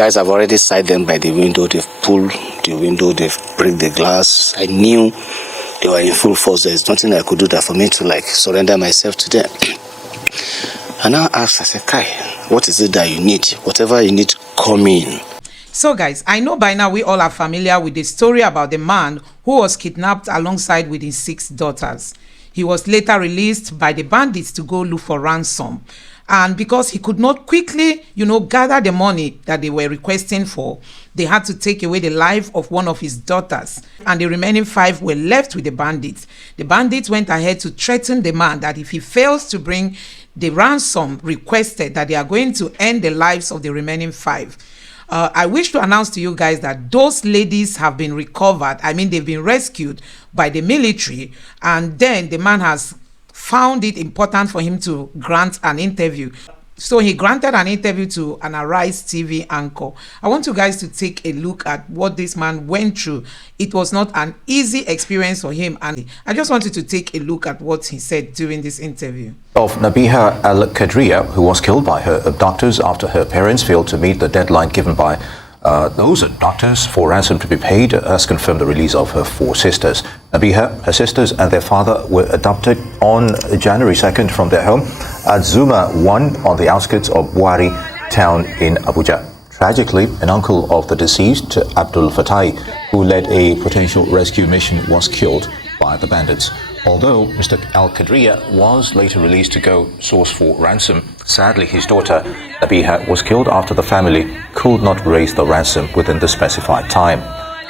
guys have already sighted them by the window. They've pulled the window, they've break the glass. I knew they were in full force. There's nothing I could do that for me to like surrender myself to them. And I asked, I said, Kai, what is it that you need? Whatever you need, come in. So guys, I know by now we all are familiar with the story about the man who was kidnapped alongside with his 6 daughters. He was later released by the bandits to go look for ransom. And because he could not quickly, gather the money that they were requesting for, they had to take away the life of one of his daughters. And the remaining 5 were left with the bandits. The bandits went ahead to threaten the man that if he fails to bring the ransom requested, that they are going to end the lives of the remaining 5. I wish to announce to you guys that those ladies have been recovered. I mean, they've been rescued by the military, and then the man has found it important for him to grant an interview. So he granted an interview to an Arise TV anchor. I want you guys to take a look at what this man went through. It was not an easy experience for him, and I just wanted to take a look at what he said during this interview. Of Nabiha Al-Qadriya, who was killed by her abductors after her parents failed to meet the deadline given by those abductors for ransom to be paid, has confirmed the release of her 4 sisters. Nabiha, her sisters and their father were abducted on January 2nd from their home at Zuma 1 on the outskirts of Buari town in Abuja. Tragically, an uncle of the deceased, Abdul Fatai, who led a potential rescue mission, was killed by the bandits. Although Mr. Al-Qadriya was later released to go source for ransom, sadly his daughter Nabiha was killed after the family could not raise the ransom within the specified time.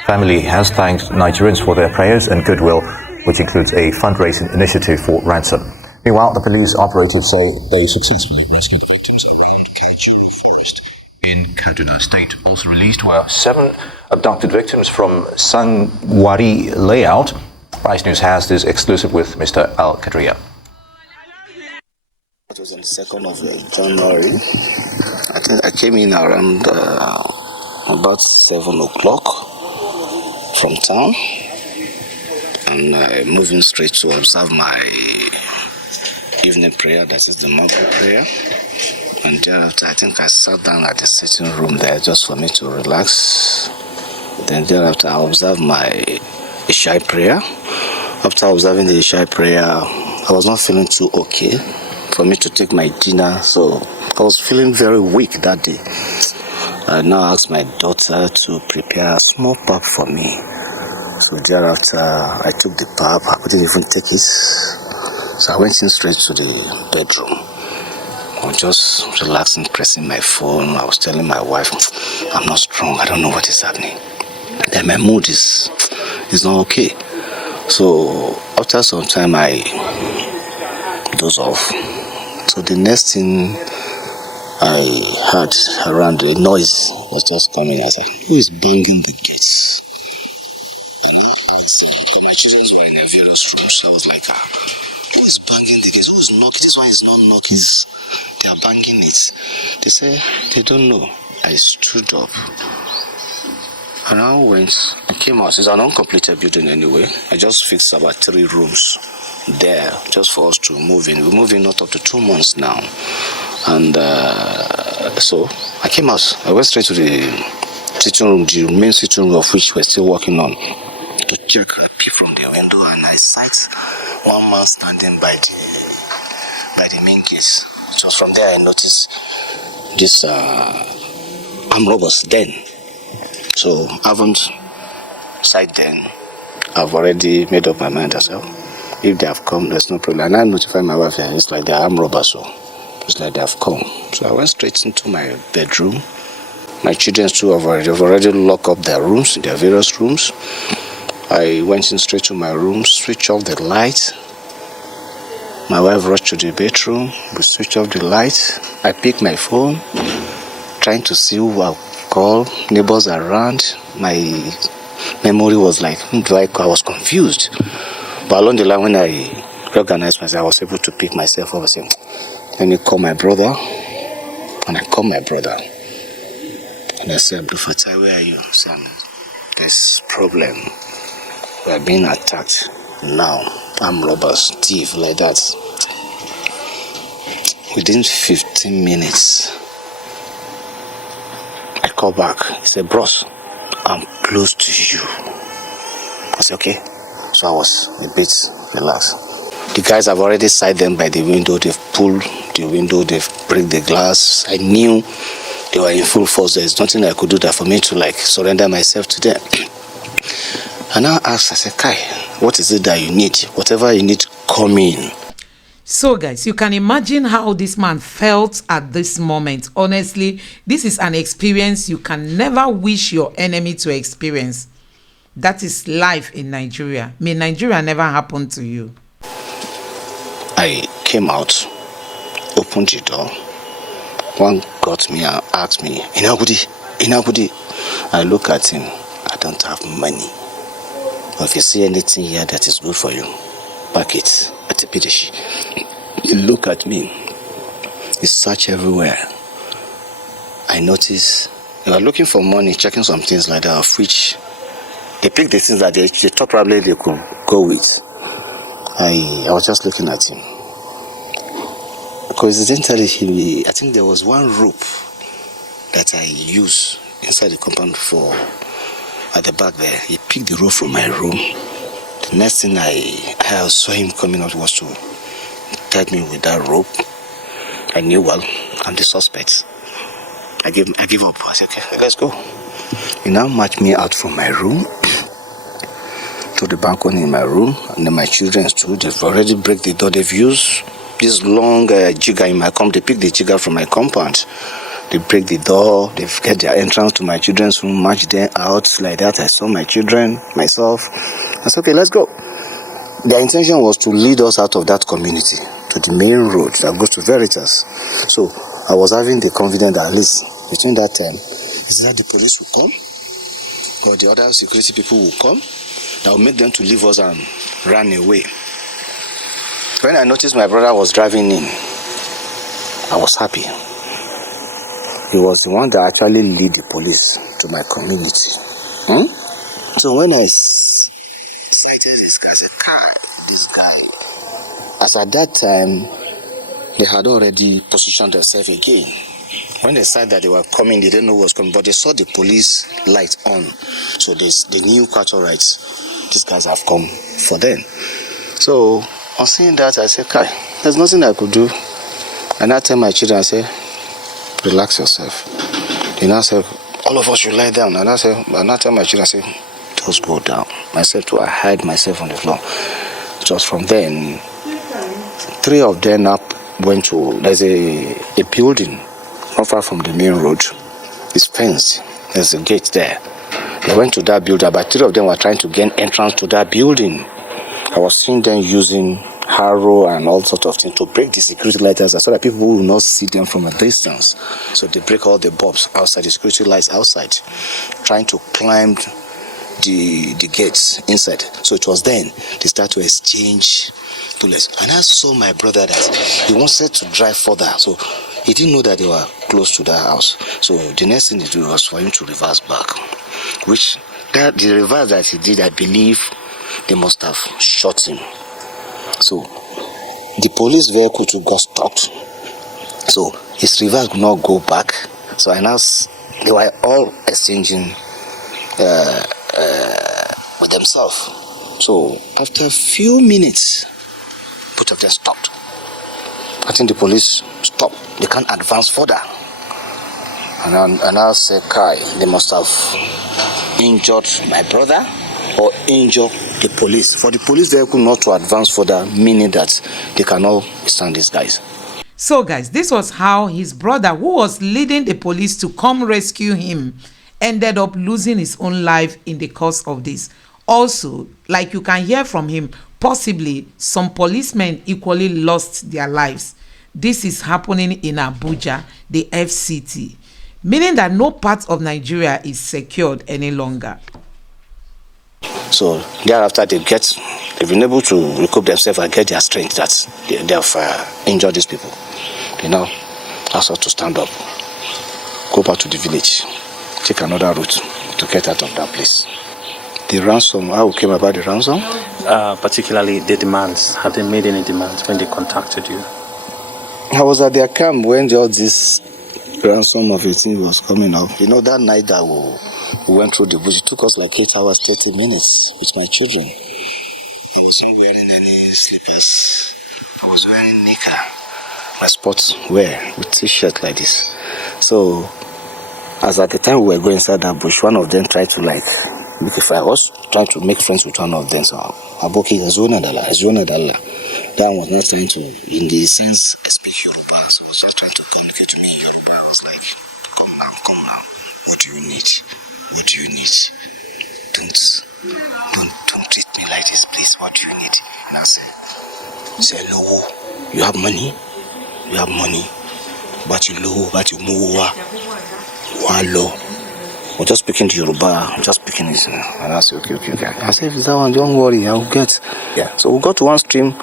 Family has thanked Nigerians for their prayers and goodwill, which includes a fundraising initiative for ransom. Meanwhile, the police operatives say they successfully rescued victims around Kaijuru Forest in Kaduna State. Also released were 7 abducted victims from Sangwari layout. Rice News has this exclusive with Mr. Al-Qadriya. It was on the 2nd of January. I think I came in around about 7 o'clock from town, and moving straight to observe my evening prayer, that is the Maghrib prayer. And thereafter, I think I sat down at the sitting room there just for me to relax. Then thereafter, I observed my Isha prayer. After observing the Isha prayer, I was not feeling too okay for me to take my dinner, so I was feeling very weak that day. I now asked my daughter to prepare a small pap for me. So thereafter, I took the pap. I couldn't even take it, so I went in straight to the bedroom. I was just relaxing, pressing my phone. I was telling my wife, I'm not strong, I don't know what is happening. Then my mood is not okay. So after some time, I dozed off. So the next thing I heard around, the noise was just coming. I was like, who is banging the gates? And I asked, but my children were in their various rooms. I was like, who is banging the gates? Who is knocking? This one is not knocking. They are banging it. They say they don't know. I stood up. And I came out. It's an uncompleted building anyway. I just fixed about 3 rooms there just for us to move in. We're moving not up to 2 months now. And so I came out. I went straight to the sitting room, the main sitting room of which we're still working on, to check a peep from the window, and I sight one man standing by the main gate. It was from there I noticed this armed robbers then. So I haven't sight then. I've already made up my mind as well. If they have come, there's no problem. And I notified my wife, it's like they are armed robbers, so it's like they have come. So I went straight into my bedroom. My children too have already locked up their rooms, their various rooms. I went in straight to my room, switched off the light. My wife rushed to the bedroom, we switched off the light. I picked my phone, trying to see who I call, neighbors around. My memory was like I was confused. But along the line, when I reorganized myself, I was able to pick myself up and say, let me call my brother. And I called my brother. And I said, Abdul Fatai, where are you? I said, there's problem. We are being attacked now. I'm robbers, thief, like that. Within 15 minutes, I called back. He said, bros, I'm close to you. I said, okay. So I was a bit relaxed. The guys have already sighted them by the window. They've pulled the window, they've break the glass. I knew they were in full force. There's nothing I could do that for me to surrender myself to them. And I asked, I said, Kai, what is it that you need? Whatever you need, come in. So guys, you can imagine how this man felt at this moment. Honestly, this is an experience you can never wish your enemy to experience. That is life in Nigeria. May Nigeria never happen to you. I came out, opened the door. One got me and asked me, Inagudi. I look at him, I don't have money. But if you see anything here that is good for you, pack it at a Pideshi. You look at me, you search everywhere. I notice you are looking for money, checking some things like that, of which they pick the things that they thought probably they could go with. I was just looking at him. Coincidentally, I think there was one rope that I use inside the compound for at the back there. He picked the rope from my room. The next thing I saw him coming out was to tie me with that rope. I knew, well, I'm the suspect. I give up. I said, okay, let's go. He now marched me out from my room to the balcony in my room, and then my children too. They've already break the door. They've used this long jigger in my compound. They pick the jigger from my compound. They break the door. They've get their entrance to my children's room, march them out like that. I saw my children, myself. I said, okay, let's go. Their intention was to lead us out of that community to the main road that goes to Veritas. So I was having the confidence that at least between that time, is that the police will come or the other security people will come that will make them to leave us and run away. When I noticed my brother was driving in, I was happy. He was the one that actually lead the police to my community. So when I sighted this guy, as at that time, they had already positioned themselves again. When they said that they were coming, they didn't know what was coming, but they saw the police light on. So they knew quite all right, these guys have come for them. So on seeing that, I said, Kai, there's nothing I could do. And I tell my children, I say, relax yourself. Then I said, all of us should lie down. And I tell my children, I say, just go down. Myself too, I hide myself on the floor. Just from then, 3 of them up went to, there's a building not far from the main road. It's fenced. There's a gate there. They went to that building, but 3 of them were trying to gain entrance to that building. I was seeing them using harrow and all sorts of things to break the security lights so that people will not see them from a distance. So they break all the bulbs outside, the security lights outside, trying to climb the gates inside. So it was then they started to exchange bullets. And I saw my brother that he wanted to drive further. So he didn't know that they were close to that house. So the next thing he did was for him to reverse back. Which the reverse that he did, I believe they must have shot him. So the police vehicle too got stopped. So his reverse could not go back. So they were all exchanging with themselves. So after a few minutes, both of them stopped. I think the police stopped. They can't advance further. And I said, Kai, they must have injured my brother or injured the police. For the police vehicle not to advance further, meaning that they cannot stand these guys. So guys, this was how his brother, who was leading the police to come rescue him, ended up losing his own life in the course of this. Also, like you can hear from him, possibly some policemen equally lost their lives. This is happening in Abuja, the FCT, meaning that no part of Nigeria is secured any longer. So thereafter they've been able to recoup themselves and get their strength that they have injured these people. They now ask us to stand up, go back to the village, take another route to get out of that place. The ransom, how we came about the ransom? Particularly the demands. Have they made any demands when they contacted you? I was at their camp when all this ransom of 18 was coming up. You know, that night that we went through the bush, it took us like 8 hours, 30 minutes with my children. I was not wearing any slippers. I was wearing knicker, my sports wear with t-shirt like this. So, as at the time we were going inside that bush, one of them tried to like I was trying to make friends with one of them. So, Aboki, Azuna Dalla. That one was not trying to, in the sense, I speak Yoruba. So, he was just trying to communicate to me in Yoruba. I was like, come now. What do you need? What do you need? Don't treat me like this, please. What do you need? And I said, no, you have money? You have money. But you low, but you move. One low. We're just speaking to Yoruba, just speaking it. And I said, okay. I said, if it's that one, don't worry, I'll get. Yeah. So we got to one stream.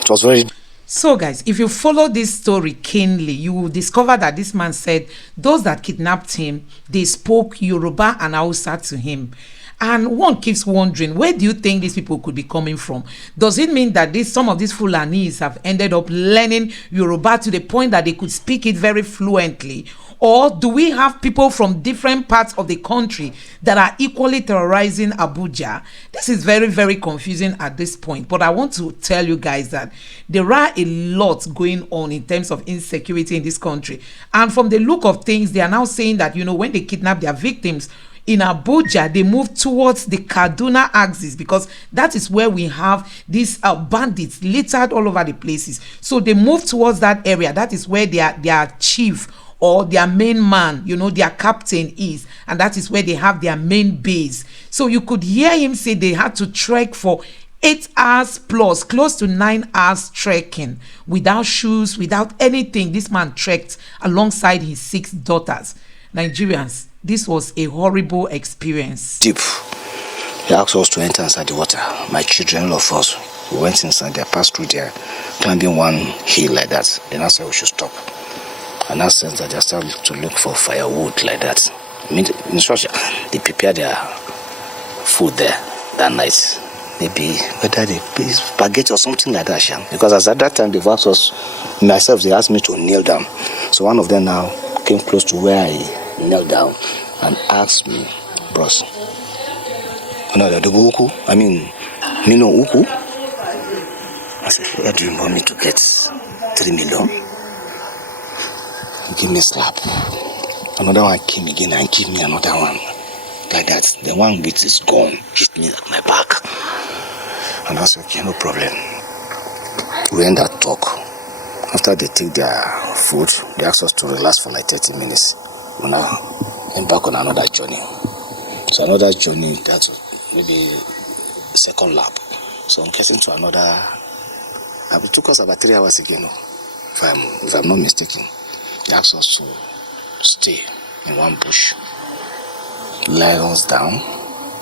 It was very. So guys, if you follow this story keenly, you will discover that this man said those that kidnapped him, they spoke Yoruba and Hausa to him. And one keeps wondering, where do you think these people could be coming from? Does it mean that some of these Fulanis have ended up learning Yoruba to the point that they could speak it very fluently? Or do we have people from different parts of the country that are equally terrorizing Abuja? This is very, very confusing at this point. But I want to tell you guys that there are a lot going on in terms of insecurity in this country. And from the look of things, they are now saying that, when they kidnap their victims in Abuja, they move towards the Kaduna axis because that is where we have these bandits littered all over the places. So they move towards that area. That is where their chief or their main man, their captain is, and that is where they have their main base. So you could hear him say they had to trek for 8 hours plus, close to 9 hours trekking, without shoes, without anything. This man trekked alongside his 6 daughters. Nigerians, this was a horrible experience. Deep. They asked us to enter inside the water. My children, all of us, we went inside there, passed through there, climbing one hill like that. Then I said we should stop. And that sense that they started to look for firewood like that. I mean, in short, they prepare their food there that night. Maybe whether they spaghetti or something like that, Sham. Because as at that time they've asked us, myself, they asked me to kneel down. So one of them now came close to where I knelt down and asked me, bros, I mean, Mino Uku? I said, where do you want me to get 3 million? Give me a slap. Another one came again and give me another one. Like that. The one with his gun hit me at my back. And I said, okay, no problem. We end that talk. After they take their food, they asked us to relax for like 30 minutes. We now embark on another journey. So another journey, that's maybe second lap. So I'm getting to another. It took us about 3 hours again, if I'm not mistaken. They asked us to stay in one bush, lie us down,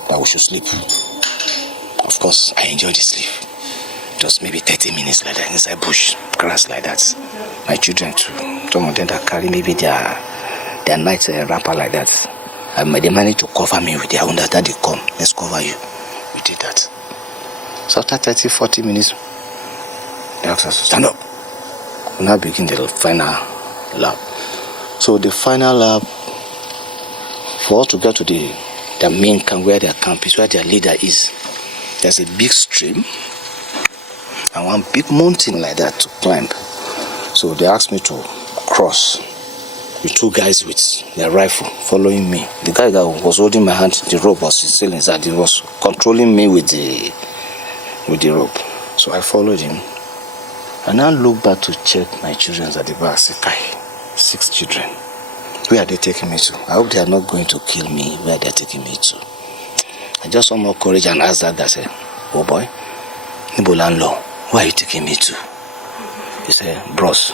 that we should sleep. Of course, I enjoyed the sleep. Just maybe 30 minutes like that, inside bush, grass like that. My children too, some of them that carry maybe their night wrapper like that. And they managed to cover me with their own, that they come, let's cover you. We did that. So after 30, 40 minutes, they asked us to stand up. We now begin the final lap. So the final lap, for us to get to the main camp where their camp is, where their leader is, there's a big stream and one big mountain like that to climb. So they asked me to cross with 2 guys with their rifle following me. The guy that was holding my hand, the rope was still inside. He was controlling me with the rope. So I followed him. And I look back to check my children at the back. I said, Kai, 6 children. Where are they taking me to? I hope they are not going to kill me. Where are they taking me to? I just saw more courage and asked that guy, I said, oh boy, Nibolanlo, where are you taking me to? He said, bros,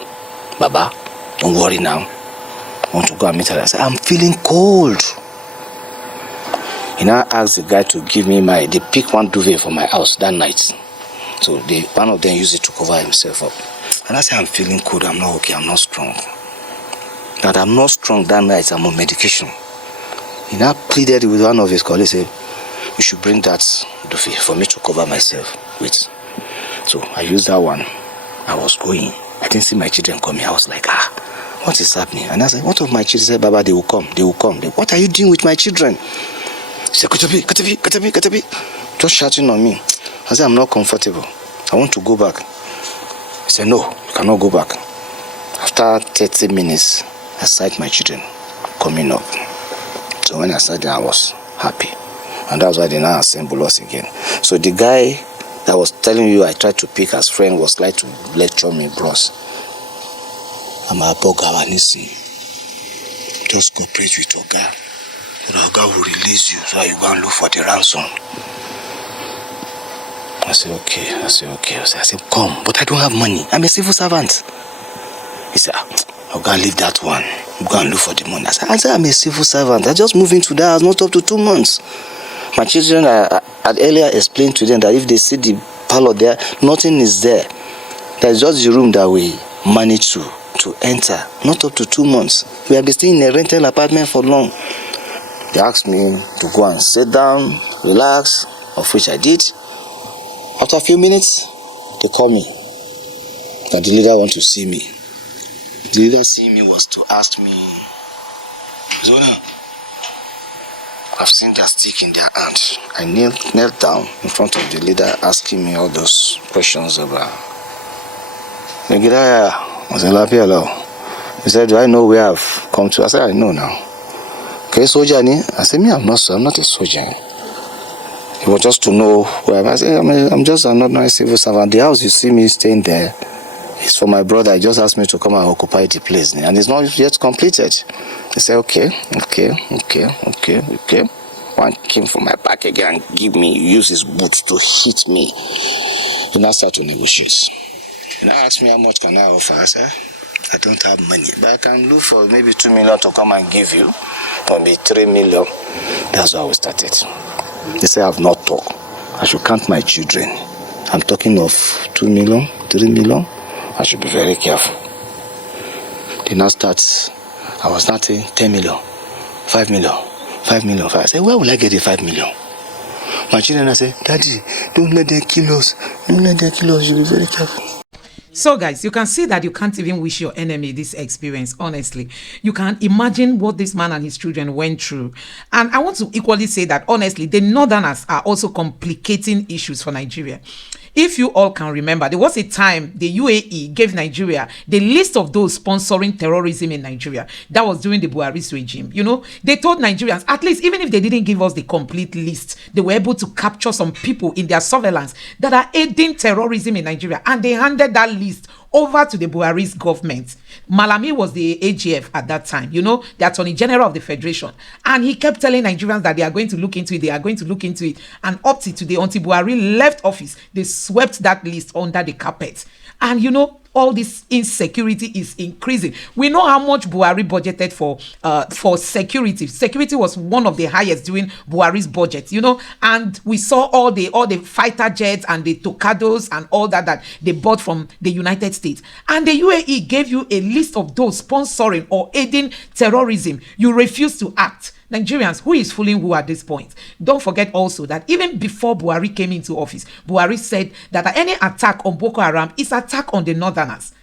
Baba, don't worry now. I want to go and meet her. I said, I'm feeling cold. He now asked the guy to give me they picked one duvet for my house that night. So one of them used it to cover himself up. And I said, I'm feeling cold, I'm not okay, I'm not strong. That I'm not strong that night, I'm on medication. He now pleaded with one of his colleagues, said, you should bring that duvet for me to cover myself with. So I used that one. I was going. I didn't see my children coming. I was like, what is happening? And I said, what of my children? He said, Baba, they will come. What are you doing with my children? He said, Katabi. Just shouting on me. I said, I'm not comfortable. I want to go back. He said, no, you cannot go back. After 30 minutes, I sight my children coming up. So when I sat there, I was happy. And that's why they now assemble us again. So the guy that was telling you I tried to pick as friend was like to lecture me, bros. I'm a Bogawa, listen. Just cooperate with Oga. So that Oga will release you so you go and look for the ransom. I said, okay. I said, come, but I don't have money. I'm a civil servant. He said, Oga, leave that one. You go and look for the money. I said, I'm a civil servant. I just moved into that house not up to 2 months. My children, I had earlier explained to them that if they see the parlor there, nothing is there. There's just the room that we managed to enter, not up to 2 months. We have been staying in a rental apartment for long. They asked me to go and sit down, relax, of which I did. After a few minutes, they called me that the leader wants to see me. The leader seeing me was to ask me, Zona, I've seen their stick in their hand. I knelt down in front of the leader asking me all those questions about Megidaya. I said, he said, do I know where I've come to? I said, I know now. Okay, soldier? I said, me, I'm not a soldier. It was just to know where I said, I'm just another civil servant. The house you see me staying there is for my brother. He just asked me to come and occupy the place. And it's not yet completed. He said, okay. One came from my back again and use his boots to hit me. He now started to negotiate. He now asked me how much can I offer. I said, I don't have money, but I can look for maybe 2 million to come and give you. Maybe 3 million. That's how we started. They say I have not talked. I should count my children. I'm talking of 2 million, 3 million. I should be very careful. They now start. I was starting 10 million, 5 million, 5 million. I said, where will I get the 5 million? My children, I say, Daddy, don't let them kill us. Don't let them kill us. You be very careful. So guys, you can see that you can't even wish your enemy this experience, honestly. You can imagine what this man and his children went through. And I want to equally say that, honestly, the Northerners are also complicating issues for Nigeria. If you all can remember, there was a time the UAE gave Nigeria the list of those sponsoring terrorism in Nigeria. That was during the Buhari's regime. You know, they told Nigerians, at least even if they didn't give us the complete list, they were able to capture some people in their surveillance that are aiding terrorism in Nigeria. And they handed that list over to the Buhari's government. Malami was the AGF at that time, you know, the Attorney General of the Federation. And he kept telling Nigerians that they are going to look into it, And up to today, until Buhari left office, they swept that list under the carpet. And, you know, all this insecurity is increasing. We know how much Buhari budgeted for security. Security was one of the highest during Buhari's budget, you know, and we saw all the fighter jets and the Tokados and all that they bought from the United States. And the UAE gave you a list of those sponsoring or aiding terrorism. You refuse to act. Nigerians, who is fooling who at this point? Don't forget also that even before Buhari came into office, Buhari said that any attack on Boko Haram is attack on the Northerners.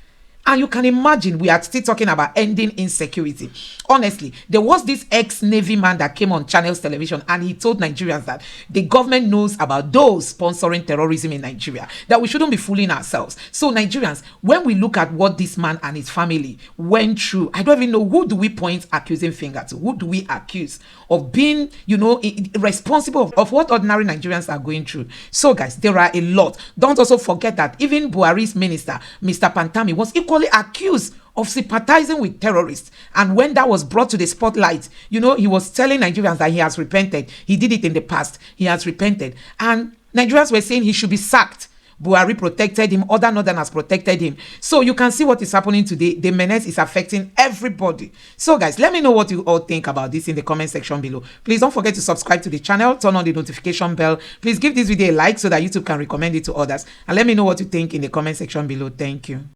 And you can imagine we are still talking about ending insecurity. Honestly, there was this ex-Navy man that came on Channels Television and he told Nigerians that the government knows about those sponsoring terrorism in Nigeria, that we shouldn't be fooling ourselves. So Nigerians, when we look at what this man and his family went through, I don't even know who do we point accusing finger to? Who do we accuse of being, you know, responsible of what ordinary Nigerians are going through? So guys, there are a lot. Don't also forget that even Buhari's minister, Mr. Pantami, was equally accused of sympathizing with terrorists. And when that was brought to the spotlight, you know, he was telling Nigerians that he has repented. He did it in the past. He has repented. And Nigerians were saying he should be sacked. Buhari protected him. Other Northerners protected him. So you can see what is happening today. The menace is affecting everybody. So guys, let me know what you all think about this in the comment section below. Please don't forget to subscribe to the channel. Turn on the notification bell. Please give this video a like so that YouTube can recommend it to others. And let me know what you think in the comment section below. Thank you.